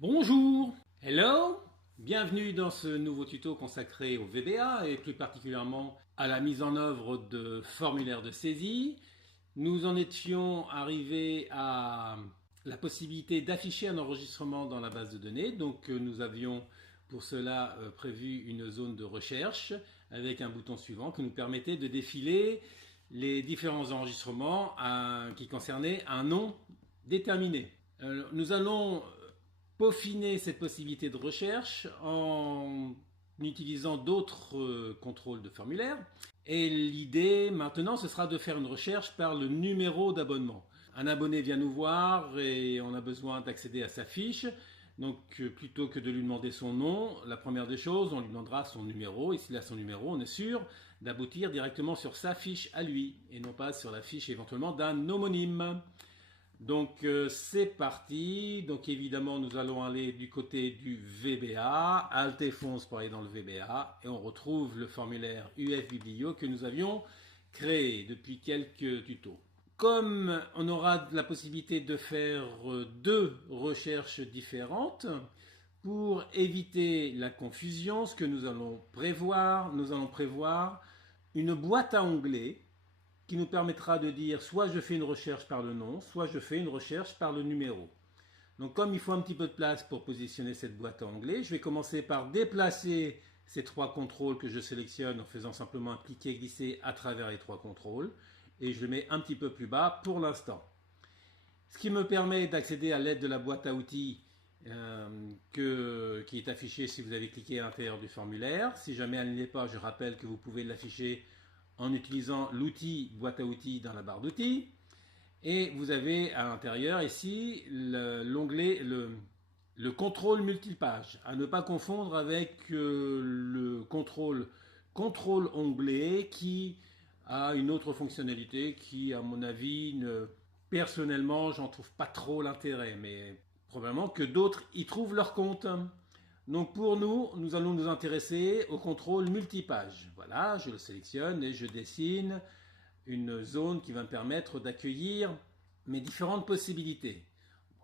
Bonjour, hello, bienvenue dans ce nouveau tuto consacré au VBA et plus particulièrement à la mise en œuvre de formulaires de saisie. Nous en étions arrivés à la possibilité d'afficher un enregistrement dans la base de données. Donc nous avions pour cela prévu une zone de recherche avec un bouton suivant qui nous permettait de défiler les différents enregistrements qui concernaient un nom déterminé. Nous allons peaufiner cette possibilité de recherche en utilisant d'autres contrôles de formulaire. Et l'idée maintenant, ce sera de faire une recherche par le numéro d'abonnement. Un abonné vient nous voir et on a besoin d'accéder à sa fiche. Donc plutôt que de lui demander son nom, la première des choses, on lui demandera son numéro. Et s'il a son numéro, on est sûr d'aboutir directement sur sa fiche à lui et non pas sur la fiche éventuellement d'un homonyme. Donc c'est parti. Donc évidemment nous allons aller du côté du VBA, Alt F11 pour aller dans le VBA et on retrouve le formulaire UF Biblio que nous avions créé depuis quelques tutos. Comme on aura la possibilité de faire deux recherches différentes, pour éviter la confusion, ce que nous allons prévoir une boîte à onglets qui nous permettra de dire soit je fais une recherche par le nom, soit je fais une recherche par le numéro. Donc comme il faut un petit peu de place pour positionner cette boîte à onglets, je vais commencer par déplacer ces trois contrôles que je sélectionne en faisant simplement un cliquer-glisser à travers les trois contrôles et je le mets un petit peu plus bas pour l'instant. Ce qui me permet d'accéder à l'aide de la boîte à outils qui est affichée si vous avez cliqué à l'intérieur du formulaire. Si jamais elle ne l'est pas, je rappelle que vous pouvez l'afficher en utilisant l'outil boîte à outils dans la barre d'outils. Et vous avez à l'intérieur ici l'onglet, le contrôle multipage, à ne pas confondre avec le contrôle onglet qui a une autre fonctionnalité qui, à mon avis, personnellement, j'en trouve pas trop l'intérêt, mais probablement que d'autres y trouvent leur compte. Donc pour nous, nous allons nous intéresser au contrôle multipage. Voilà, je le sélectionne et je dessine une zone qui va me permettre d'accueillir mes différentes possibilités.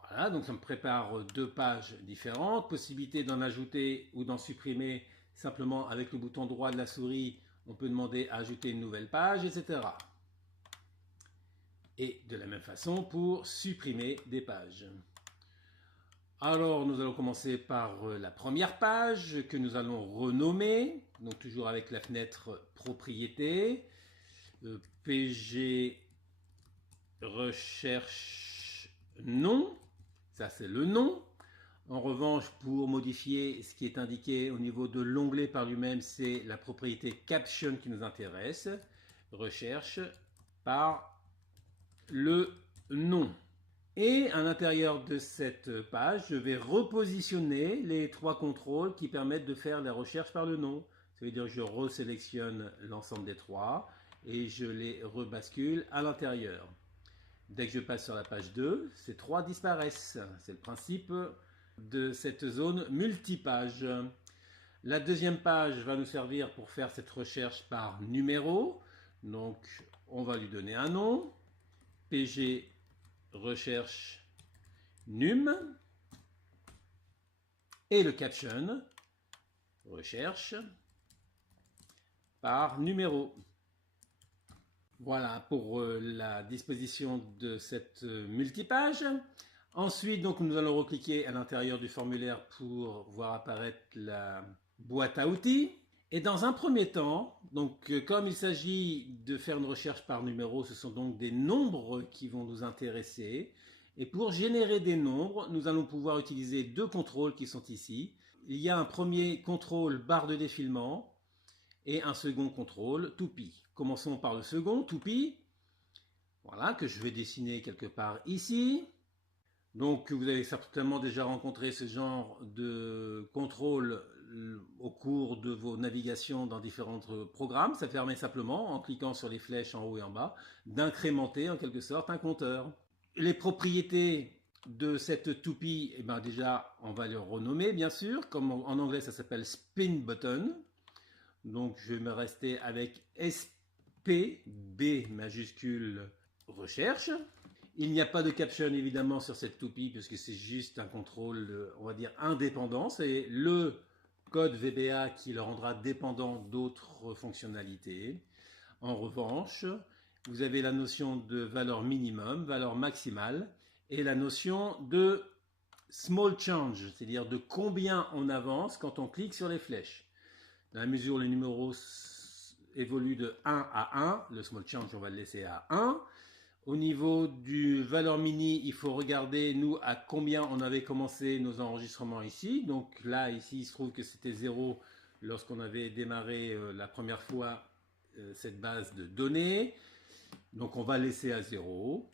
Voilà, donc ça me prépare deux pages différentes, possibilité d'en ajouter ou d'en supprimer simplement avec le bouton droit de la souris, on peut demander à ajouter une nouvelle page, etc. Et de la même façon pour supprimer des pages. Alors nous allons commencer par la première page que nous allons renommer, donc toujours avec la fenêtre propriété, PG recherche nom, ça c'est le nom. En revanche, pour modifier ce qui est indiqué au niveau de l'onglet par lui-même, c'est la propriété caption qui nous intéresse, recherche par le nom. Et à l'intérieur de cette page, je vais repositionner les trois contrôles qui permettent de faire la recherche par le nom. Ça veut dire que je resélectionne l'ensemble des trois et je les rebascule à l'intérieur. Dès que je passe sur la page 2, ces trois disparaissent. C'est le principe de cette zone multipage. La deuxième page va nous servir pour faire cette recherche par numéro. Donc on va lui donner un nom, PG recherche num, et le caption recherche par numéro. Voilà pour la disposition de cette multipage. Ensuite, donc, nous allons recliquer à l'intérieur du formulaire pour voir apparaître la boîte à outils. Et dans un premier temps, donc, comme il s'agit de faire une recherche par numéro, ce sont donc des nombres qui vont nous intéresser. Et pour générer des nombres, nous allons pouvoir utiliser deux contrôles qui sont ici. Il y a un premier contrôle barre de défilement et un second contrôle toupie. Commençons par le second, toupie. Voilà, que je vais dessiner quelque part ici. Donc vous avez certainement déjà rencontré ce genre de contrôle au cours de vos navigations dans différents programmes. Ça permet simplement, en cliquant sur les flèches en haut et en bas, d'incrémenter en quelque sorte un compteur. Les propriétés de cette toupie, eh bien déjà, on va le renommer bien sûr. Comme en anglais, ça s'appelle spin button. Donc je vais me rester avec SP, B majuscule, recherche. Il n'y a pas de caption évidemment sur cette toupie puisque c'est juste un contrôle, on va dire, indépendant. C'est le code VBA qui le rendra dépendant d'autres fonctionnalités. En revanche, vous avez la notion de valeur minimum, valeur maximale et la notion de small change, c'est-à-dire de combien on avance quand on clique sur les flèches. Dans la mesure où les numéros évoluent de 1 à 1, le small change on va le laisser à 1. Au niveau du valeur mini, il faut regarder nous à combien on avait commencé nos enregistrements ici. Donc là, ici, il se trouve que c'était 0 lorsqu'on avait démarré la première fois cette base de données. Donc on va laisser à 0.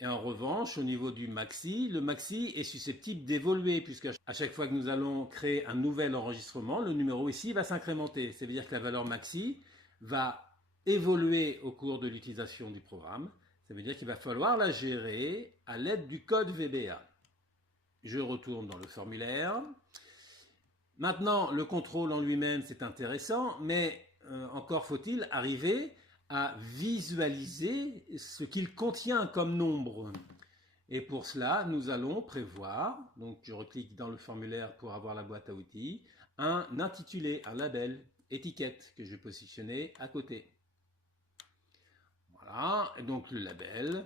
Et en revanche, au niveau du maxi, le maxi est susceptible d'évoluer puisque à chaque fois que nous allons créer un nouvel enregistrement, le numéro ici va s'incrémenter. Ça veut dire que la valeur maxi va évoluer au cours de l'utilisation du programme. Ça veut dire qu'il va falloir la gérer à l'aide du code VBA. Je retourne dans le formulaire. Maintenant, le contrôle en lui-même, c'est intéressant, mais encore faut-il arriver à visualiser ce qu'il contient comme nombre. Et pour cela, nous allons prévoir, donc je reclique dans le formulaire pour avoir la boîte à outils, un intitulé, un label, étiquette que je vais positionner à côté. Voilà, et donc le label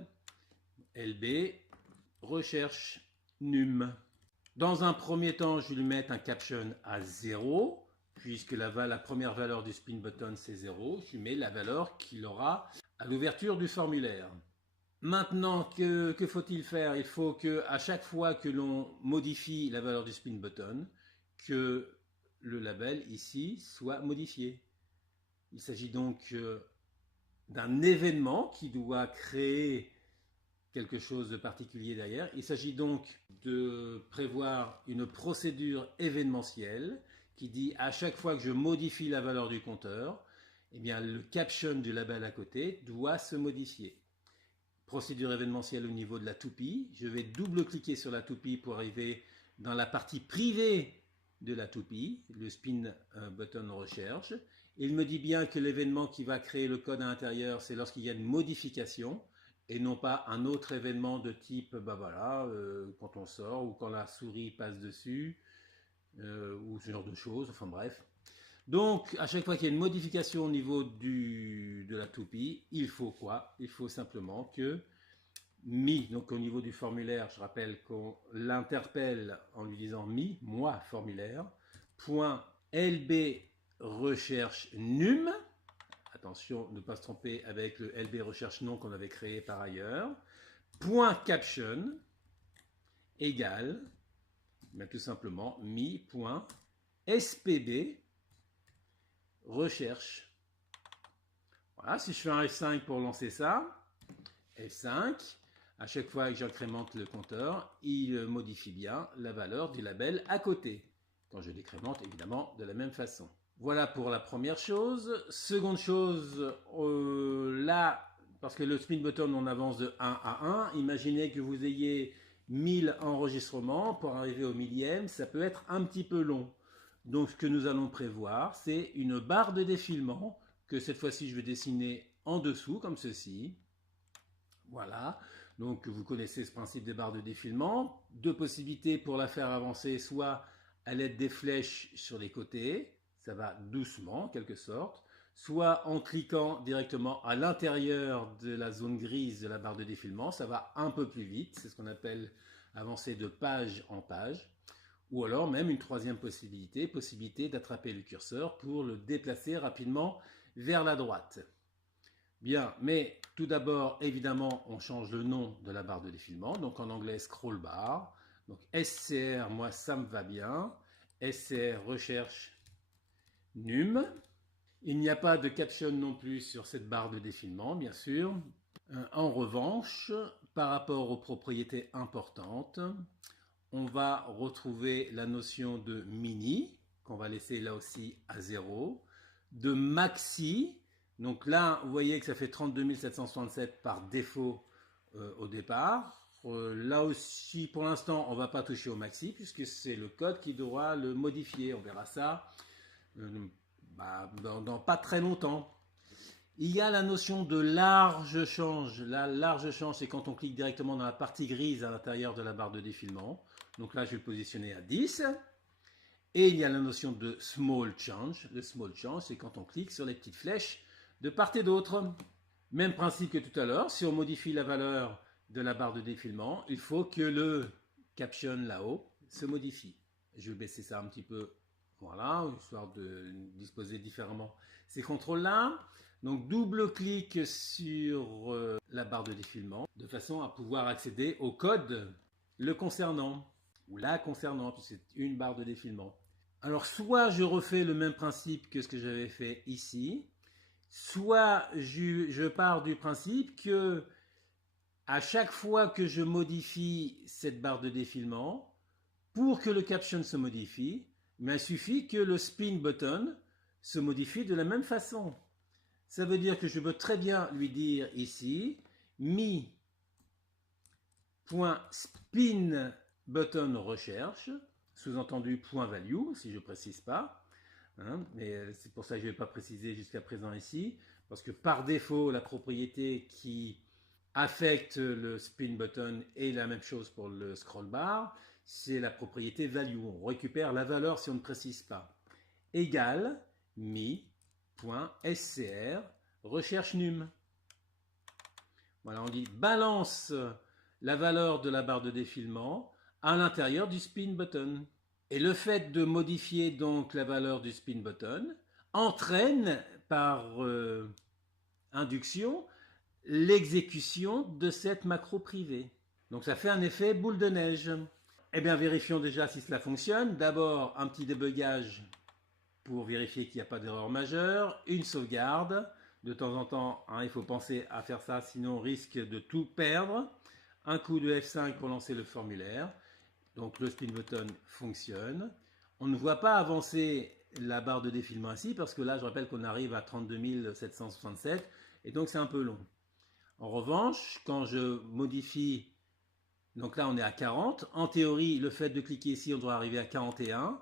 LB recherche num. Dans un premier temps, je vais lui mettre un caption à 0, puisque la première valeur du spin button c'est 0. Je lui mets la valeur qu'il aura à l'ouverture du formulaire. Maintenant, que faut-il faire? Il faut que à chaque fois que l'on modifie la valeur du spin button, que le label ici soit modifié. Il s'agit donc d'un événement qui doit créer quelque chose de particulier derrière. Il s'agit donc de prévoir une procédure événementielle qui dit à chaque fois que je modifie la valeur du compteur, eh bien, le caption du label à côté doit se modifier. Procédure événementielle au niveau de la toupie. Je vais double-cliquer sur la toupie pour arriver dans la partie privée de la toupie, le spin button recherche. Il me dit bien que l'événement qui va créer le code à l'intérieur, c'est lorsqu'il y a une modification et non pas un autre événement de type, quand on sort ou quand la souris passe dessus ou ce genre de choses, enfin bref. Donc, à chaque fois qu'il y a une modification au niveau de la toupie, il faut quoi? Il faut simplement que mi, donc au niveau du formulaire, je rappelle qu'on l'interpelle en lui disant mi, moi formulaire, point lb recherche num, attention ne pas se tromper avec le lb recherche nom qu'on avait créé par ailleurs, point caption égale, tout simplement mi, point spb recherche. Voilà, si je fais un F5 pour lancer ça, F5, à chaque fois que j'incrémente le compteur, il modifie bien la valeur du label à côté. Quand je décrémente, évidemment, de la même façon. Voilà pour la première chose. Seconde chose, là, parce que le spin button, on avance de 1 à 1. Imaginez que vous ayez 1000 enregistrements. Pour arriver au millième, ça peut être un petit peu long. Donc, ce que nous allons prévoir, c'est une barre de défilement que cette fois-ci, je vais dessiner en dessous, comme ceci. Voilà. Donc, vous connaissez ce principe des barres de défilement. Deux possibilités pour la faire avancer, soit à l'aide des flèches sur les côtés, ça va doucement, en quelque sorte, soit en cliquant directement à l'intérieur de la zone grise de la barre de défilement, ça va un peu plus vite, c'est ce qu'on appelle avancer de page en page. Ou alors même une troisième possibilité d'attraper le curseur pour le déplacer rapidement vers la droite. Bien, mais tout d'abord, évidemment, on change le nom de la barre de défilement. Donc en anglais, scroll bar. Donc SCR, moi, ça me va bien. SCR recherche num. Il n'y a pas de caption non plus sur cette barre de défilement, bien sûr. En revanche, par rapport aux propriétés importantes, on va retrouver la notion de mini, qu'on va laisser là aussi à 0, de maxi, donc là vous voyez que ça fait 32 767 par défaut au départ. Là aussi pour l'instant on ne va pas toucher au maxi puisque c'est le code qui devra le modifier, on verra ça dans pas très longtemps. Il y a la notion de large change. La large change, c'est quand on clique directement dans la partie grise à l'intérieur de la barre de défilement. Donc là, je vais le positionner à 10. Et il y a la notion de small change. Le small change, c'est quand on clique sur les petites flèches de part et d'autre. Même principe que tout à l'heure, si on modifie la valeur de la barre de défilement, il faut que le caption là-haut se modifie. Je vais baisser ça un petit peu, voilà, histoire de disposer différemment ces contrôles-là. Donc double-clic sur la barre de défilement de façon à pouvoir accéder au code le concernant ou la concernant, puisque c'est une barre de défilement. Alors soit je refais le même principe que ce que j'avais fait ici, soit je pars du principe que à chaque fois que je modifie cette barre de défilement, pour que le caption se modifie, mais il suffit que le spin button se modifie de la même façon. Ça veut dire que je peux très bien lui dire ici mi.spin button recherche, sous-entendu point value si je ne précise pas. Hein, mais c'est pour ça que je ne vais pas préciser jusqu'à présent ici, parce que par défaut, la propriété qui affecte le spin button est la même chose pour le scroll bar, c'est la propriété value. On récupère la valeur si on ne précise pas. Égale mi.scr recherche num. Voilà, on dit balance la valeur de la barre de défilement à l'intérieur du spin button. Et le fait de modifier donc la valeur du spin button entraîne par induction l'exécution de cette macro privée. Donc ça fait un effet boule de neige. Eh bien vérifions déjà si cela fonctionne. D'abord un petit débugage pour vérifier qu'il n'y a pas d'erreur majeure, une sauvegarde. De temps en temps, hein, il faut penser à faire ça, sinon on risque de tout perdre. Un coup de F5 pour lancer le formulaire. Donc le spin button fonctionne. On ne voit pas avancer la barre de défilement ici parce que là je rappelle qu'on arrive à 32 767 et donc c'est un peu long. En revanche, quand je modifie, donc là on est à 40, en théorie le fait de cliquer ici on doit arriver à 41.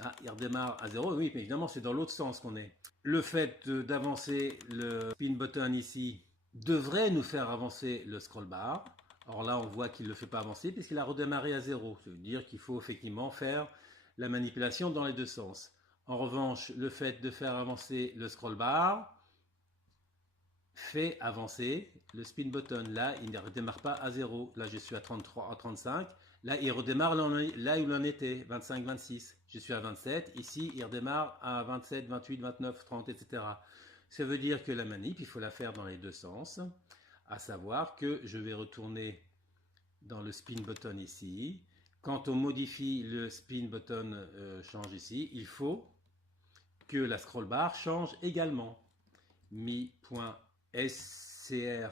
Ah, il redémarre à 0, oui mais évidemment c'est dans l'autre sens qu'on est. Le fait d'avancer le spin button ici devrait nous faire avancer le scroll bar. Or là, on voit qu'il ne le fait pas avancer puisqu'il a redémarré à 0. Ça veut dire qu'il faut effectivement faire la manipulation dans les deux sens. En revanche, le fait de faire avancer le scroll bar fait avancer le spin button. Là, il ne redémarre pas à 0. Là, je suis à 33, à 35. Là, il redémarre là où il en était, 25, 26. Je suis à 27. Ici, il redémarre à 27, 28, 29, 30, etc. Ça veut dire que la manip, il faut la faire dans les deux sens. À savoir que je vais retourner dans le spin button ici. Quand on modifie le spin button change ici, il faut que la scroll bar change également. mi.scr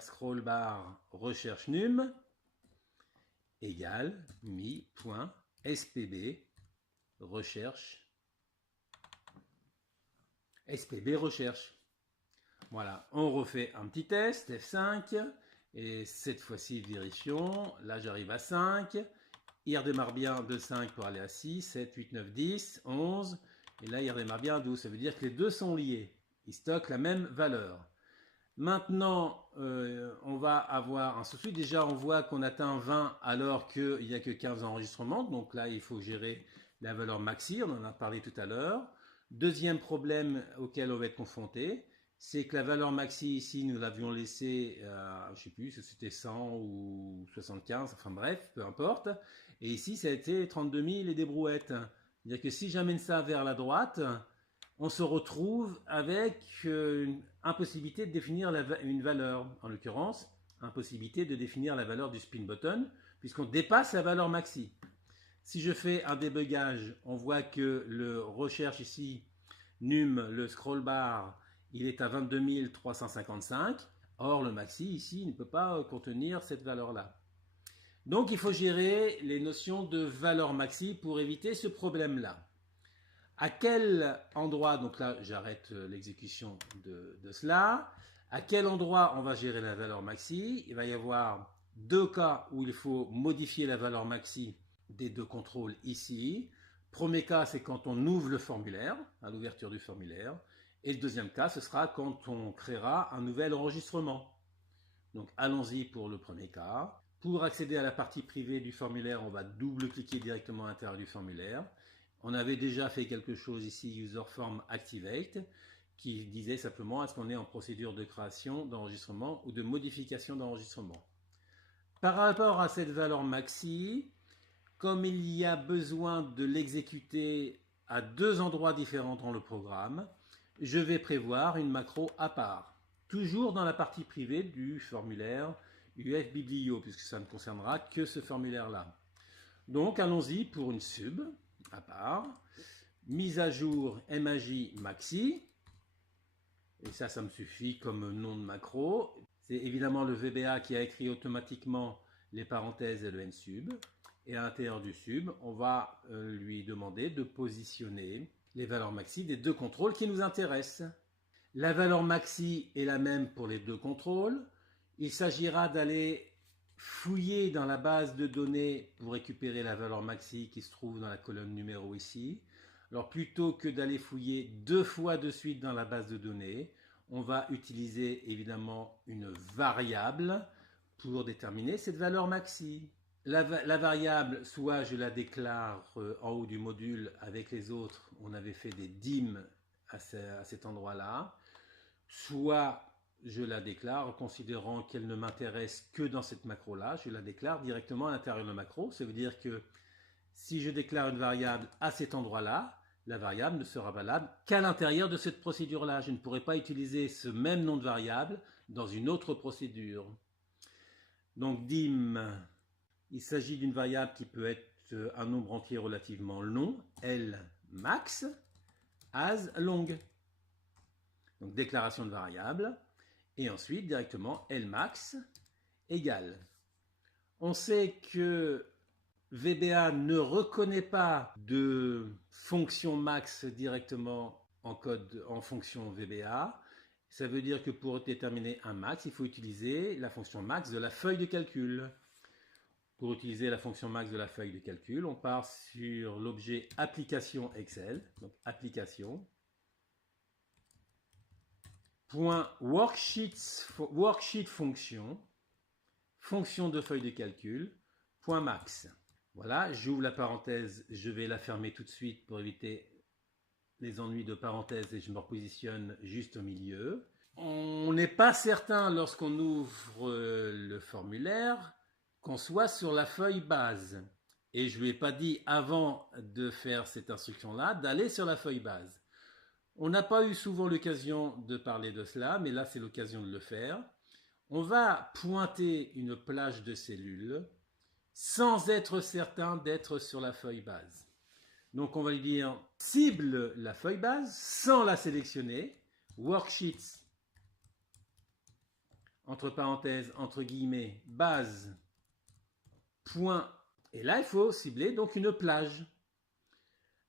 scroll bar recherche num égale mi.spb recherche spb recherche. Voilà, on refait un petit test, F5, et cette fois-ci, vérifions. Là, j'arrive à 5. Il redémarre bien de 5 pour aller à 6, 7, 8, 9, 10, 11. Et là, il redémarre bien à 12. Ça veut dire que les deux sont liés. Ils stockent la même valeur. Maintenant, on va avoir un souci. Déjà, on voit qu'on atteint 20 alors qu'il n'y a que 15 enregistrements. Donc là, il faut gérer la valeur maxi. On en a parlé tout à l'heure. Deuxième problème auquel on va être confronté, c'est que la valeur maxi ici, nous l'avions laissée, je ne sais plus si c'était 100 ou 75, enfin bref, peu importe. Et ici, ça a été 32 000 et des brouettes. C'est-à-dire que si j'amène ça vers la droite, on se retrouve avec une impossibilité de définir une valeur. En l'occurrence, impossibilité de définir la valeur du spin button, puisqu'on dépasse la valeur maxi. Si je fais un débugage, on voit que le recherche ici, num, le scroll bar, il est à 22 355. Or, le maxi ici ne peut pas contenir cette valeur-là. Donc, il faut gérer les notions de valeur maxi pour éviter ce problème-là. À quel endroit, donc là j'arrête l'exécution de cela, à quel endroit on va gérer la valeur maxi? Il va y avoir deux cas où il faut modifier la valeur maxi des deux contrôles ici. Premier cas, c'est quand on ouvre le formulaire, à l'ouverture du formulaire. Et le deuxième cas, ce sera quand on créera un nouvel enregistrement. Donc allons-y pour le premier cas. Pour accéder à la partie privée du formulaire, on va double-cliquer directement à l'intérieur du formulaire. On avait déjà fait quelque chose ici, User Form Activate, qui disait simplement est-ce qu'on est en procédure de création d'enregistrement ou de modification d'enregistrement. Par rapport à cette valeur maxi, comme il y a besoin de l'exécuter à deux endroits différents dans le programme, je vais prévoir une macro à part, toujours dans la partie privée du formulaire UFBiblio, puisque ça ne concernera que ce formulaire-là. Donc allons-y pour une sub à part, mise à jour MAJ maxi, et ça me suffit comme nom de macro. C'est évidemment le VBA qui a écrit automatiquement les parenthèses et le nsub. Et à l'intérieur du sub, on va lui demander de positionner les valeurs maxi des deux contrôles qui nous intéressent. La valeur maxi est la même pour les deux contrôles. Il s'agira d'aller fouiller dans la base de données pour récupérer la valeur maxi qui se trouve dans la colonne numéro ici. Alors plutôt que d'aller fouiller deux fois de suite dans la base de données, on va utiliser évidemment une variable pour déterminer cette valeur maxi. La variable, soit je la déclare en haut du module avec les autres, on avait fait des dim à cet endroit-là, soit je la déclare en considérant qu'elle ne m'intéresse que dans cette macro-là, je la déclare directement à l'intérieur de la macro. Ça veut dire que si je déclare une variable à cet endroit-là, la variable ne sera valable qu'à l'intérieur de cette procédure-là. Je ne pourrai pas utiliser ce même nom de variable dans une autre procédure. Donc dim, il s'agit d'une variable qui peut être un nombre entier relativement long, L max, as long. Donc déclaration de variable, et ensuite directement L max égale. On sait que VBA ne reconnaît pas de fonction max directement en code en fonction VBA. Ça veut dire que pour déterminer un max, il faut utiliser la fonction max de la feuille de calcul. Pour utiliser la fonction max de la feuille de calcul, on part sur l'objet application Excel, donc application, worksheet fonction, fonction de feuille de calcul, max. Voilà, j'ouvre la parenthèse, je vais la fermer tout de suite pour éviter les ennuis de parenthèse et je me repositionne juste au milieu. On n'est pas certain lorsqu'on ouvre le formulaire qu'on soit sur la feuille base. Et je ne lui ai pas dit avant de faire cette instruction-là d'aller sur la feuille base. On n'a pas eu souvent l'occasion de parler de cela, mais là c'est l'occasion de le faire. On va pointer une plage de cellules sans être certain d'être sur la feuille base. Donc on va lui dire cible la feuille base sans la sélectionner, worksheets, entre parenthèses, entre guillemets, base, point, et là il faut cibler donc une plage.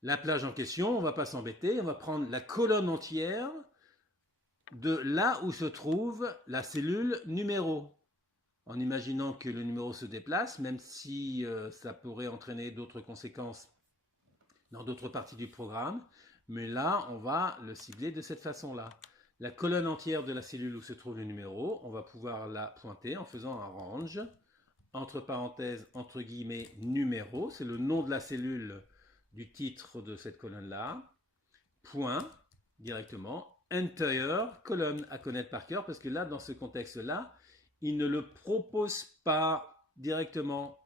La plage en question, on ne va pas s'embêter, on va prendre la colonne entière de là où se trouve la cellule numéro, en imaginant que le numéro se déplace, même si ça pourrait entraîner d'autres conséquences dans d'autres parties du programme, mais là on va le cibler de cette façon-là. La colonne entière de la cellule où se trouve le numéro, on va pouvoir la pointer en faisant un range, entre parenthèses, entre guillemets, numéro, c'est le nom de la cellule du titre de cette colonne-là, point, directement, entire colonne à connaître par cœur, parce que là, dans ce contexte-là, il ne le propose pas directement,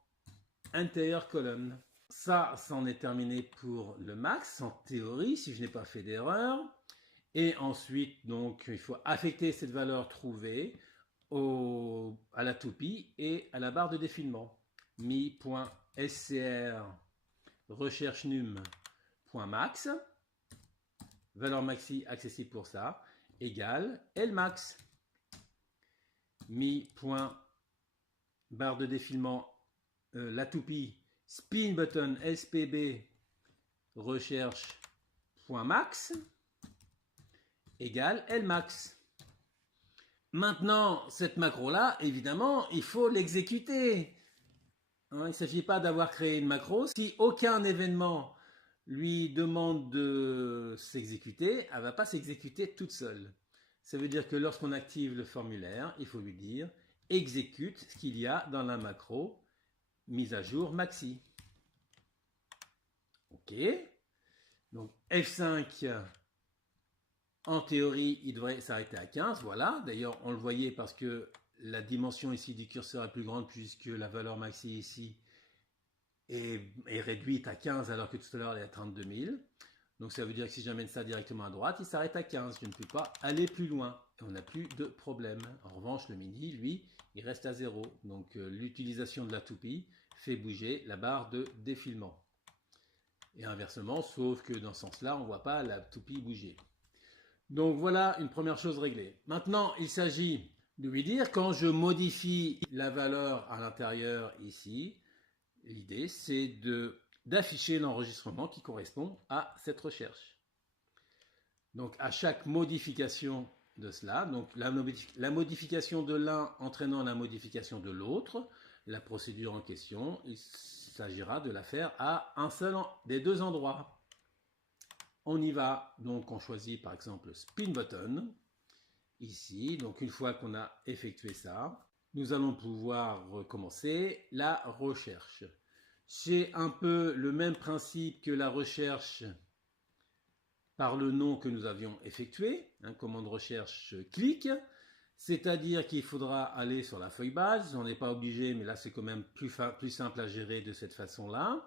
entire colonne. Ça, c'en est terminé pour le max, en théorie, si je n'ai pas fait d'erreur. Et ensuite, donc, il faut affecter cette valeur trouvée à la toupie et à la barre de défilement. mi.scr recherche num.max, valeur maxi accessible pour ça, égale Lmax. Mi.barre de défilement, la toupie, spin button spb recherche.max égale Lmax. Maintenant, cette macro-là, évidemment, il faut l'exécuter. Il ne s'agit pas d'avoir créé une macro. Si aucun événement lui demande de s'exécuter, elle ne va pas s'exécuter toute seule. Ça veut dire que lorsqu'on active le formulaire, il faut lui dire exécute ce qu'il y a dans la macro mise à jour maxi. Ok. Donc F5, en théorie, il devrait s'arrêter à 15. Voilà. D'ailleurs, on le voyait parce que la dimension ici du curseur est plus grande puisque la valeur maxi ici est réduite à 15 alors que tout à l'heure elle est à 32 000. Donc ça veut dire que si j'amène ça directement à droite, il s'arrête à 15. Je ne peux pas aller plus loin. Et on n'a plus de problème. En revanche, le mini, lui, il reste à 0. Donc l'utilisation de la toupie fait bouger la barre de défilement. Et inversement, sauf que dans ce sens-là, on ne voit pas la toupie bouger. Donc voilà une première chose réglée. Maintenant, il s'agit de lui dire, quand je modifie la valeur à l'intérieur ici, l'idée c'est d'afficher l'enregistrement qui correspond à cette recherche. Donc à chaque modification de cela, donc la modification de l'un entraînant la modification de l'autre, la procédure en question, il s'agira de la faire à un seul des deux endroits. On y va, donc on choisit par exemple Spin Button, ici, donc une fois qu'on a effectué ça, nous allons pouvoir recommencer la recherche. C'est un peu le même principe que la recherche par le nom que nous avions effectué, commande recherche clic, c'est-à-dire qu'il faudra aller sur la feuille base, on n'est pas obligé, mais là c'est quand même plus simple à gérer de cette façon-là.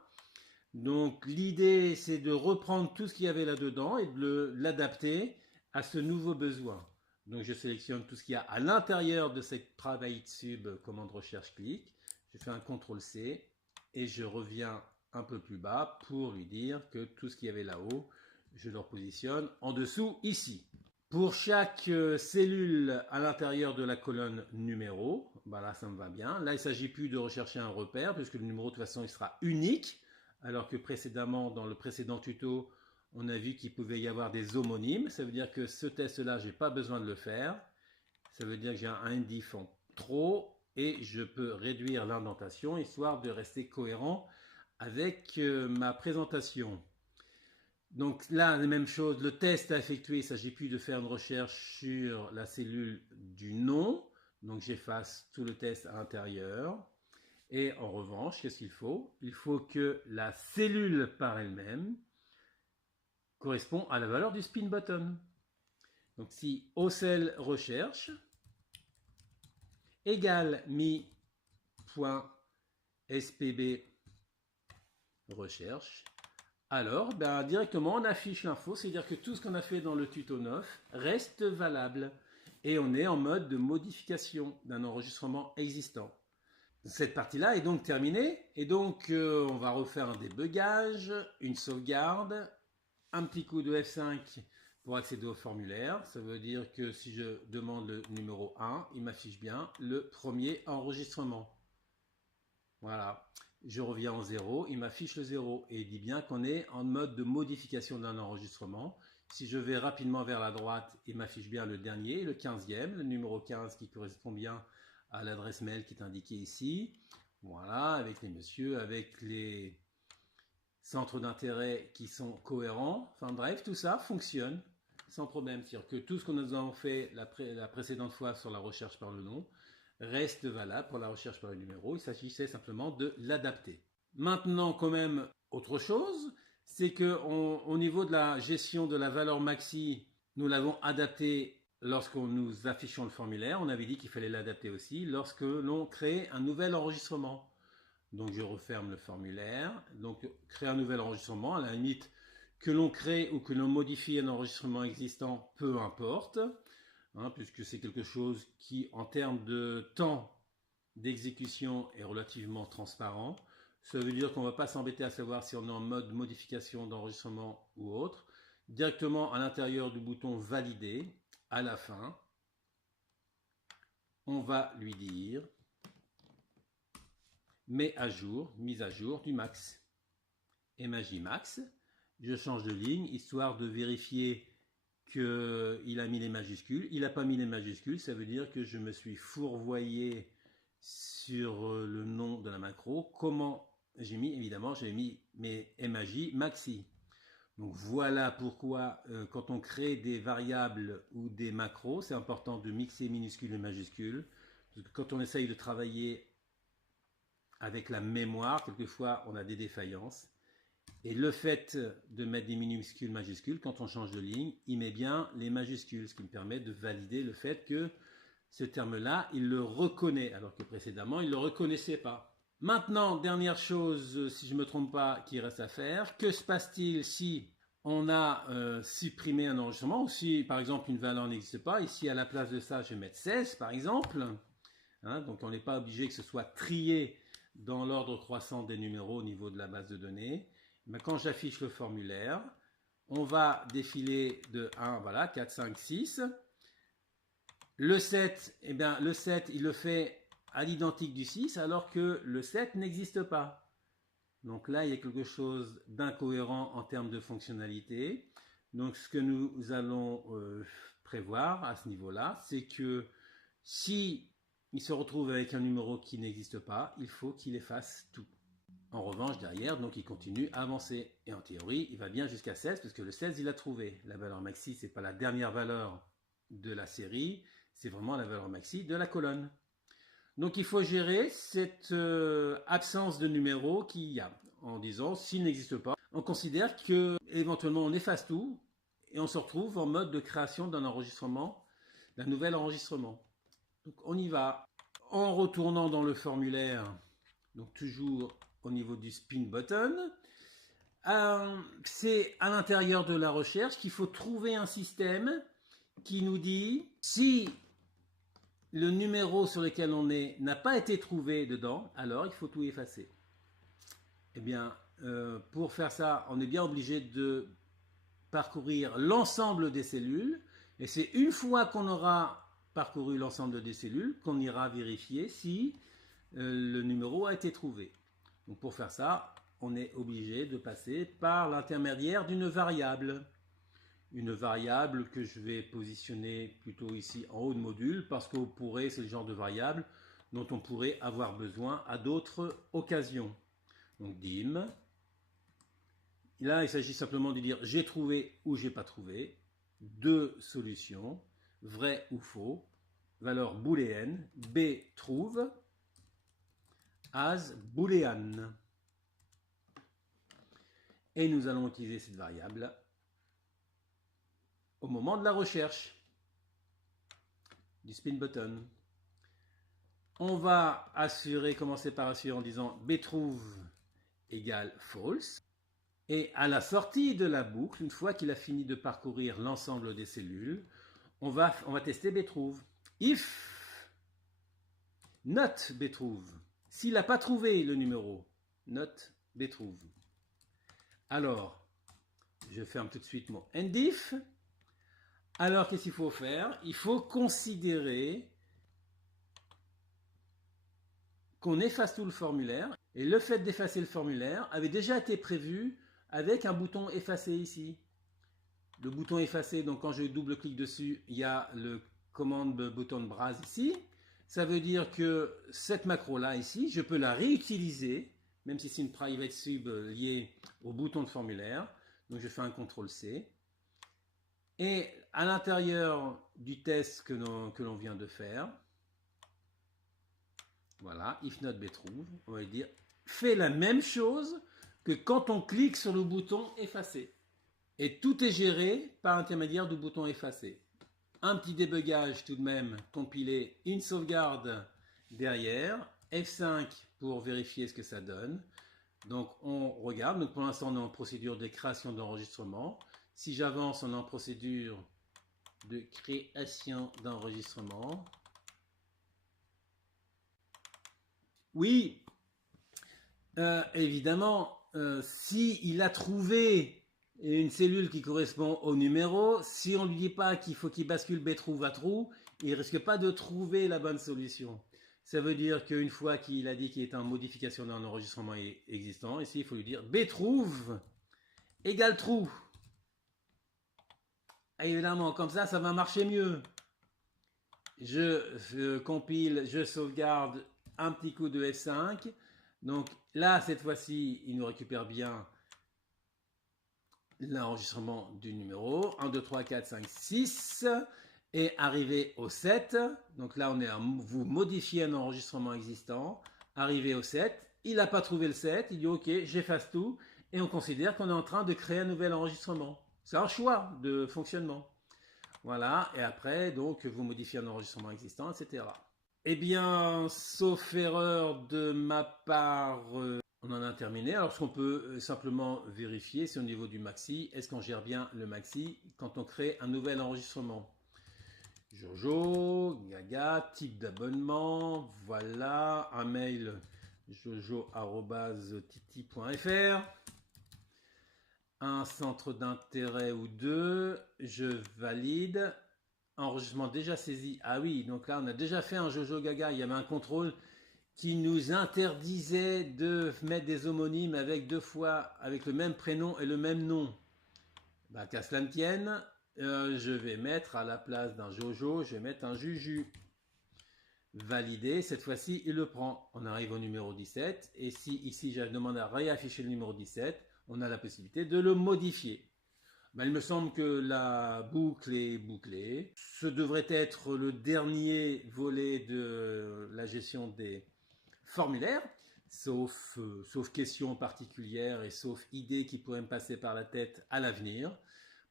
Donc l'idée c'est de reprendre tout ce qu'il y avait là-dedans et de l'adapter à ce nouveau besoin. Donc je sélectionne tout ce qu'il y a à l'intérieur de cette private sub commande recherche clic, je fais un CTRL-C et je reviens un peu plus bas pour lui dire que tout ce qu'il y avait là-haut, je le repositionne en dessous ici. Pour chaque cellule à l'intérieur de la colonne numéro, ben là ça me va bien. Là il ne s'agit plus de rechercher un repère puisque le numéro de toute façon il sera unique, alors que précédemment dans le précédent tuto on a vu qu'il pouvait y avoir des homonymes. Ça veut dire que ce test là j'ai pas besoin de le faire. Ça veut dire que j'ai un indif en trop et je peux réduire l'indentation histoire de rester cohérent avec ma présentation. Donc là, la même chose, le test à effectuer, il ne s'agit plus de faire une recherche sur la cellule du nom. Donc j'efface tout le test à l'intérieur. Et en revanche, qu'est-ce qu'il faut? Il faut que la cellule par elle-même correspond à la valeur du spin button. Donc si OCell recherche égale mi.spb recherche, alors directement on affiche l'info, c'est-à-dire que tout ce qu'on a fait dans le tuto 9 reste valable et on est en mode de modification d'un enregistrement existant. Cette partie-là est donc terminée et donc on va refaire un débugage, une sauvegarde, un petit coup de F5 pour accéder au formulaire. Ça veut dire que si je demande le numéro 1, il m'affiche bien le premier enregistrement. Voilà. Je reviens en 0, il m'affiche le 0 et il dit bien qu'on est en mode de modification d'un enregistrement. Si je vais rapidement vers la droite, il m'affiche bien le dernier, le 15e, le numéro 15 qui correspond bien à l'adresse mail qui est indiquée ici. Voilà, avec les messieurs, avec les centres d'intérêt qui sont cohérents. Enfin bref, tout ça fonctionne sans problème. C'est-à-dire que tout ce que nous avons fait la précédente fois sur la recherche par le nom reste valable pour la recherche par le numéro. Il s'agissait simplement de l'adapter. Maintenant, quand même, autre chose, c'est qu'au niveau de la gestion de la valeur maxi, nous l'avons adapté lorsqu'on nous affichons le formulaire. On avait dit qu'il fallait l'adapter aussi lorsque l'on crée un nouvel enregistrement. Donc je referme le formulaire. Donc créer un nouvel enregistrement, à la limite que l'on crée ou que l'on modifie un enregistrement existant, peu importe. Puisque c'est quelque chose qui, en termes de temps d'exécution, est relativement transparent. Ça veut dire qu'on ne va pas s'embêter à savoir si on est en mode modification d'enregistrement ou autre. Directement à l'intérieur du bouton valider, à la fin, on va lui dire mise à jour du max. Imagie max, je change de ligne histoire de vérifier qu'il a mis les majuscules. Il n'a pas mis les majuscules, ça veut dire que je me suis fourvoyé sur le nom de la macro. Comment j'ai mis? Évidemment, j'ai mis mes MAJ maxi. Donc voilà pourquoi quand on crée des variables ou des macros, c'est important de mixer minuscules et majuscules. Parce que quand on essaye de travailler avec la mémoire, quelquefois on a des défaillances. Et le fait de mettre des minuscules majuscules, quand on change de ligne, il met bien les majuscules, ce qui me permet de valider le fait que ce terme-là, il le reconnaît, alors que précédemment, il ne le reconnaissait pas. Maintenant, dernière chose, si je ne me trompe pas, qui reste à faire, que se passe-t-il si on a supprimé un enregistrement, ou si par exemple une valeur n'existe pas, ici à la place de ça, je vais mettre 16 par exemple, hein, donc on n'est pas obligé que ce soit trié dans l'ordre croissant des numéros au niveau de la base de données. Mais quand j'affiche le formulaire, on va défiler de 1, voilà, 4, 5, 6. Le 7, eh bien, le 7, il le fait à l'identique du 6, alors que le 7 n'existe pas. Donc là, il y a quelque chose d'incohérent en termes de fonctionnalité. Donc ce que nous allons prévoir à ce niveau-là, c'est que si il se retrouve avec un numéro qui n'existe pas, il faut qu'il efface tout. En revanche, derrière, donc il continue à avancer. Et en théorie, il va bien jusqu'à 16, parce que le 16, il a trouvé. La valeur maxi, ce n'est pas la dernière valeur de la série, c'est vraiment la valeur maxi de la colonne. Donc il faut gérer cette absence de numéro qu'il y a, en disant, s'il n'existe pas, on considère que éventuellement on efface tout, et on se retrouve en mode de création d'un enregistrement, d'un nouvel enregistrement. Donc on y va en retournant dans le formulaire, donc toujours au niveau du spin button. C'est à l'intérieur de la recherche qu'il faut trouver un système qui nous dit si le numéro sur lequel on est n'a pas été trouvé dedans, alors il faut tout effacer. Eh bien, pour faire ça, on est bien obligé de parcourir l'ensemble des cellules, et c'est une fois qu'on aura parcouru l'ensemble des cellules qu'on ira vérifier si le numéro a été trouvé. Donc pour faire ça, on est obligé de passer par l'intermédiaire d'une variable. Une variable que je vais positionner plutôt ici en haut de module, parce qu'on pourrait, c'est le genre de variable dont on pourrait avoir besoin à d'autres occasions. Donc dim. Là, il s'agit simplement de dire j'ai trouvé ou j'ai pas trouvé. Deux solutions, vrai ou faux. Valeur booléenne, B trouve, as boolean. Et nous allons utiliser cette variable au moment de la recherche du spin button. On va commencer par assurer en disant bTrouve égale false. Et à la sortie de la boucle, une fois qu'il a fini de parcourir l'ensemble des cellules, on va tester bTrouve. If not bTrouve, s'il n'a pas trouvé le numéro, not bTrouve. Alors, je ferme tout de suite mon endif. Alors, qu'est-ce qu'il faut faire? Il faut considérer qu'on efface tout le formulaire. Et le fait d'effacer le formulaire avait déjà été prévu avec un bouton effacer ici. Le bouton effacer, donc quand je double-clique dessus, il y a le commande bouton de browse ici. Ça veut dire que cette macro-là ici, je peux la réutiliser, même si c'est une private sub liée au bouton de formulaire. Donc je fais un CTRL-C. Et à l'intérieur du test que l'on vient de faire, voilà, if not bTrouve, on va dire, fait la même chose que quand on clique sur le bouton effacer. Et tout est géré par l'intermédiaire du bouton effacer. Un petit débugage tout de même, compiler une sauvegarde derrière, F5 pour vérifier ce que ça donne. Donc on regarde, donc pour l'instant on est en procédure de création d'enregistrement. Si j'avance, on est en procédure de création d'enregistrement. Oui, évidemment, s'il a trouvé une cellule qui correspond au numéro, si on ne lui dit pas qu'il faut qu'il bascule bTrouve à true, il ne risque pas de trouver la bonne solution. Ça veut dire qu'une fois qu'il a dit qu'il est en modification d'un enregistrement existant, ici il faut lui dire bTrouve égale true. Et évidemment, comme ça va marcher mieux. Je compile, je sauvegarde un petit coup de F5. Donc là, cette fois-ci, il nous récupère bien l'enregistrement du numéro 1, 2, 3, 4, 5, 6 et arrivé au 7. Donc là, vous modifiez un enregistrement existant. Arrivé au 7, il n'a pas trouvé le 7. Il dit OK, j'efface tout et on considère qu'on est en train de créer un nouvel enregistrement. C'est un choix de fonctionnement. Voilà, et après, donc, vous modifiez un enregistrement existant, etc. Eh bien, sauf erreur de ma part, on en a terminé. Alors, ce qu'on peut simplement vérifier, c'est au niveau du maxi. Est-ce qu'on gère bien le maxi quand on crée un nouvel enregistrement? Jojo, Gaga, type d'abonnement, voilà, un mail jojo@titi.fr, un centre d'intérêt ou deux, je valide. Enregistrement déjà saisi. Ah oui, donc là on a déjà fait un Jojo Gaga. Il y avait un contrôle qui nous interdisait de mettre des homonymes avec deux fois, avec le même prénom et le même nom. Bah, qu'à cela ne tienne, je vais mettre à la place d'un Jojo, je vais mettre un Juju. Validé, cette fois-ci il le prend. On arrive au numéro 17 et si ici je demande à réafficher le numéro 17, on a la possibilité de le modifier. Ben, il me semble que la boucle est bouclée. Ce devrait être le dernier volet de la gestion des formulaires, sauf questions particulières et sauf idées qui pourraient me passer par la tête à l'avenir.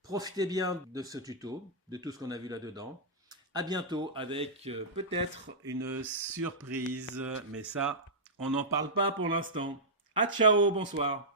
Profitez bien de ce tuto, de tout ce qu'on a vu là-dedans. À bientôt avec peut-être une surprise, mais ça, on n'en parle pas pour l'instant. À ciao, bonsoir.